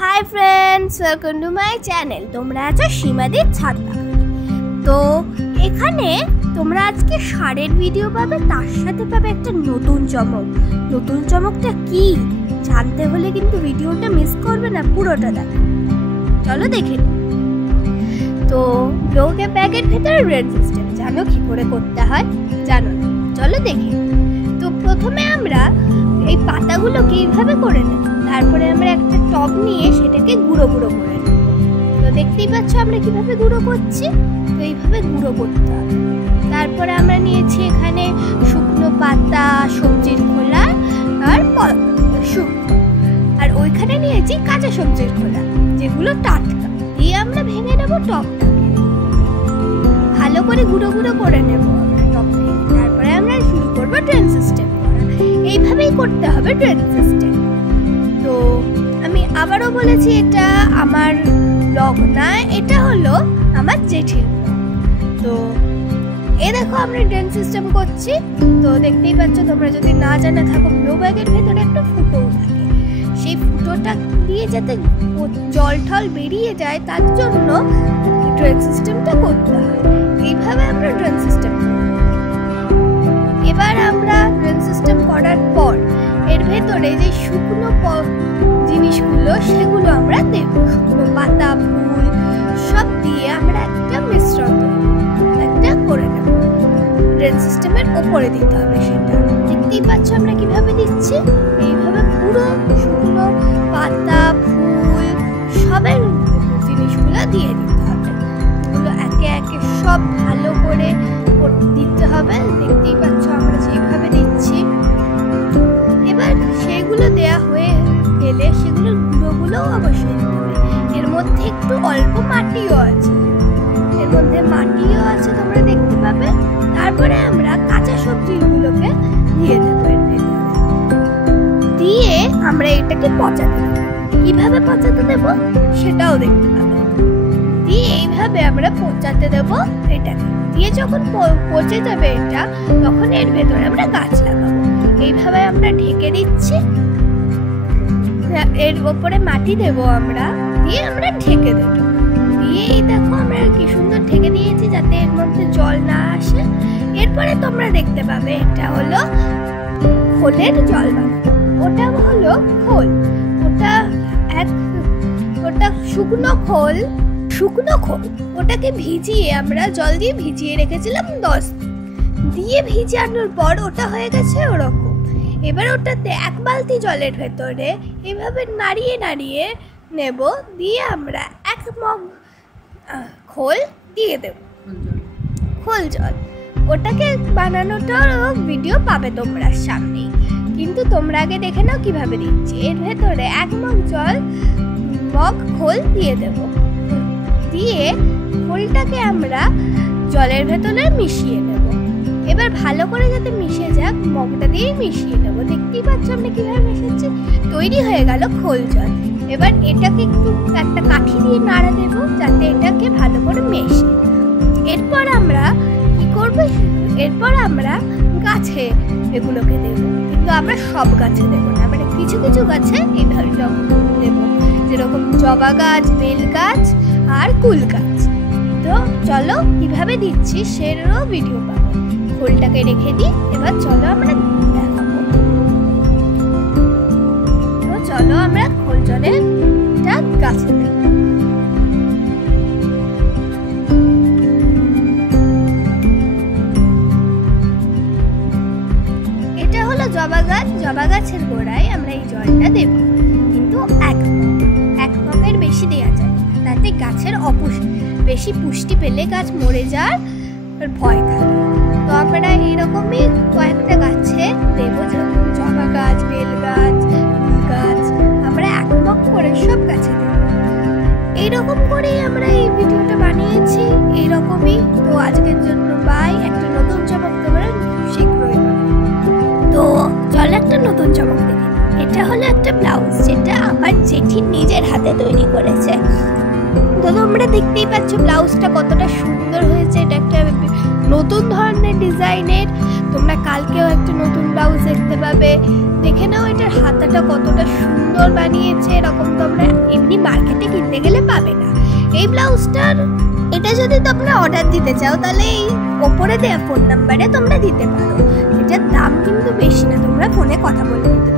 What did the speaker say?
Hi friends, welcome to my channel. তোমরা আছো সীমাদির ছাদ বাগানে। তো এখানে তোমরা আজকে ষাঁড়ের ভিডিও পাবে, তার সাথে পাবে একটা নতুন চমক। নতুন চমকটা কি জানতে হলে কিন্তু ভিডিওটা মিস করবে না, পুরোটা দেখো। চলো দেখে নিই। তো ব্লগে ব্যাগের ভেতরে রেড সিস্টেম জানো কি করে করতে হয়? জানো না? চলো দেখি। তো প্রথমে আমরা এই পাতাগুলোকে এইভাবে করে নেব, তারপরে আমরা একটা টব নিয়ে সেটাকে গুঁড়ো গুঁড়ো করে নেব। তো দেখতেই পাচ্ছ আমরা কিভাবে গুঁড়ো করছি। তো এইভাবে গুঁড়ো করতে হবে। তারপরে আমরা নিয়েছি এখানে শুকনো পাতা, সবজির খোলা আর আর ওইখানে নিয়েছি কাঁচা সবজির খোলা, যেগুলো টাটকা। দিয়ে আমরা ভেঙে নেব টবটাকে, ভালো করে গুঁড়ো গুঁড়ো করে নেব আমরা টব ভেঙে। তারপরে আমরা শুরু করবো ড্রেন সিস্টেম করা। এইভাবেই করতে হবে ড্রেন সিস্টেম। তো আমি আবারও বলেছি, এটা আমার ব্লগ না, এটা হলো আমার জেঠির ব্লগ। তো এ দেখো আমরা ড্রেন সিস্টেম করছি। তো দেখতেই পাচ্ছ, তোমরা যদি না জানা থাকো, ব্লু ব্যাগের ভেতরে একটা ফুটো থাকে। সেই ফুটোটা দিয়ে যাতে জল ঠল বেরিয়ে যায়, তার জন্য ড্রেন সিস্টেমটা করতে হয়। এইভাবে আমরা ড্রেন সিস্টেম করি। এবার আমরা ড্রেন সিস্টেম করার পর এর ভেতরে যে শুকনো জিনিসগুলো সেগুলো আমরা দেব। শুকনো পাতা, ফুল সব দিয়ে আমরা একটা মিশ্রণ একটা করে নেব। ড্রেন সিস্টেমের ওপরে দিতে হবে। সেটা দেখতেই পাচ্ছ আমরা কিভাবে দিচ্ছি। এইভাবে পুরো শুকনো পাতা, ফুল সবের জিনিসগুলো দিয়ে দিতে হবে। এগুলো একে একে সব ভালো করে দিতে হবে। দেখতেই পাচ্ছ আমরা যেভাবে দিচ্ছি। এবার সেগুলো দেয়া হয়ে গেলে সেগুলোর গুঁড়োগুলোও অবশ্যই দিতে হবে। এর মধ্যে একটু অল্প মাটিও আছে, তোমরা দেখতে পাবে। তারপরে আমরা কাঁচা সবজিগুলোকে দিয়ে দেবো এর ভেতরে। দিয়ে আমরা এটাকে পচাতে দেবো। কিভাবে পচাতে দেবো সেটাও দেখতে পাবে। দিয়ে এইভাবে আমরা পচাতে দেবো এটাকে। দিয়ে যখন পচে যাবে এটা, তখন এর ভেতরে আমরা গাছ লাগাবো। এইভাবে আমরা ঢেকে দিচ্ছি। এর ওপরে মাটি দেব আমরা, দিয়ে আমরা ঢেকে দেবো। দিয়ে এই দেখো আমরা কি সুন্দর ঢেকে দিয়েছি, যাতে এর মধ্যে জল না আসে। এরপরে তোমরা দেখতে পাবে এটা হলো খোলের জল বানানো। ওটা হলো খোল, ওটা শুকনো খোল। ওটাকে ভিজিয়ে আমরা জল দিয়ে ভিজিয়ে রেখেছিলাম 10 দিন। দিয়ে ভিজানোর পর ওটা হয়ে গেছে ওরকম। এবার ওটাতে 1 বালতি জলের ভেতরে এইভাবে নাড়িয়ে নাড়িয়ে নেব। দিয়ে আমরা 1 মগ খোল দিয়ে দেব, খোল জল। ওটাকে বানানোটার ভিডিও পাবে তোমরা সামনেই, কিন্তু তোমরা আগে দেখে নাও কিভাবে দিচ্ছি। এর ভেতরে 1 মগ খোল দিয়ে দেব। দিয়ে খোলটাকে আমরা জলের ভেতরে মিশিয়ে নেব। এবার ভালো করে যাতে মিশে যাক, মগটা দিয়ে মিশিয়ে নেব। দেখতেই পাচ্ছ আমরা কিভাবে মিশাচ্ছি। তৈরি হয়ে গেল খোল জল। এবার এটাকে একটু একটা কাঠি দিয়ে নাড়া দেব, যাতে এটাকে ভালো করে মেশে। এরপর আমরা কি করব? এরপর আমরা গাছে এগুলোকে দেব, কিন্তু আমরা সব গাছে দেবো না, মানে কিছু কিছু গাছে এইভাবে দেব, যেরকম জবা গাছ, বেল গাছ আর কুল গাছ। তো চলো কিভাবে দিচ্ছি সেটারও ভিডিও পাবো। খোলটাকে রেখে দিই। এবার চলো আমরা দেখাবো। তো চলো আমরা খোল জলেটা গাছে দেব। এটা হলো জবা গাছ। জবা গাছের গোড়ায় আমরা এই জলটা দেব, কিন্তু 1 মগের বেশি দেওয়া যাবে না, তাতে গাছের বেশি পুষ্টি পেলে গাছ মরে যাওয়ার ভয় থাকে। তো আমরা এইরকমই কয়েকটা গাছে দেবো, যেরকম জবা গাছ, বেল গাছ, ফুল গাছ। আমরা 1 মগ করে সব গাছে দেবো। এইরকম করেই আমরা এই ভিডিওটা বানিয়েছি। এইরকমই। তো আজকের জন্য বাই। একটা নতুন চমক তোমরা শীঘ্রই পাবে। তো চলো একটা নতুন চমক দেখি। এটা হলো একটা ব্লাউজ, যেটা আমার জেঠি নিজের হাতে তৈরি করেছে। তো তোমরা দেখতেই পাচ্ছ ব্লাউজটা কতটা সুন্দর হয়েছে। এটা একটা নতুন ধরনের ডিজাইনের। তোমরা কালকেও একটা নতুন ব্লাউজ দেখতে পাবে। দেখে নাও এটার হাতাটা কতটা সুন্দর বানিয়েছে। এরকম তোমরা এমনি এই ব্লাউজটার এটা যদি তোমরা অর্ডার দিতে চাও তাহলে এই ওপরে দেওয়া ফোন নাম্বারে তোমরা দিতে পারো। এটার দাম কিন্তু বেশি না, তোমরা ফোনে কথা বলে নিতে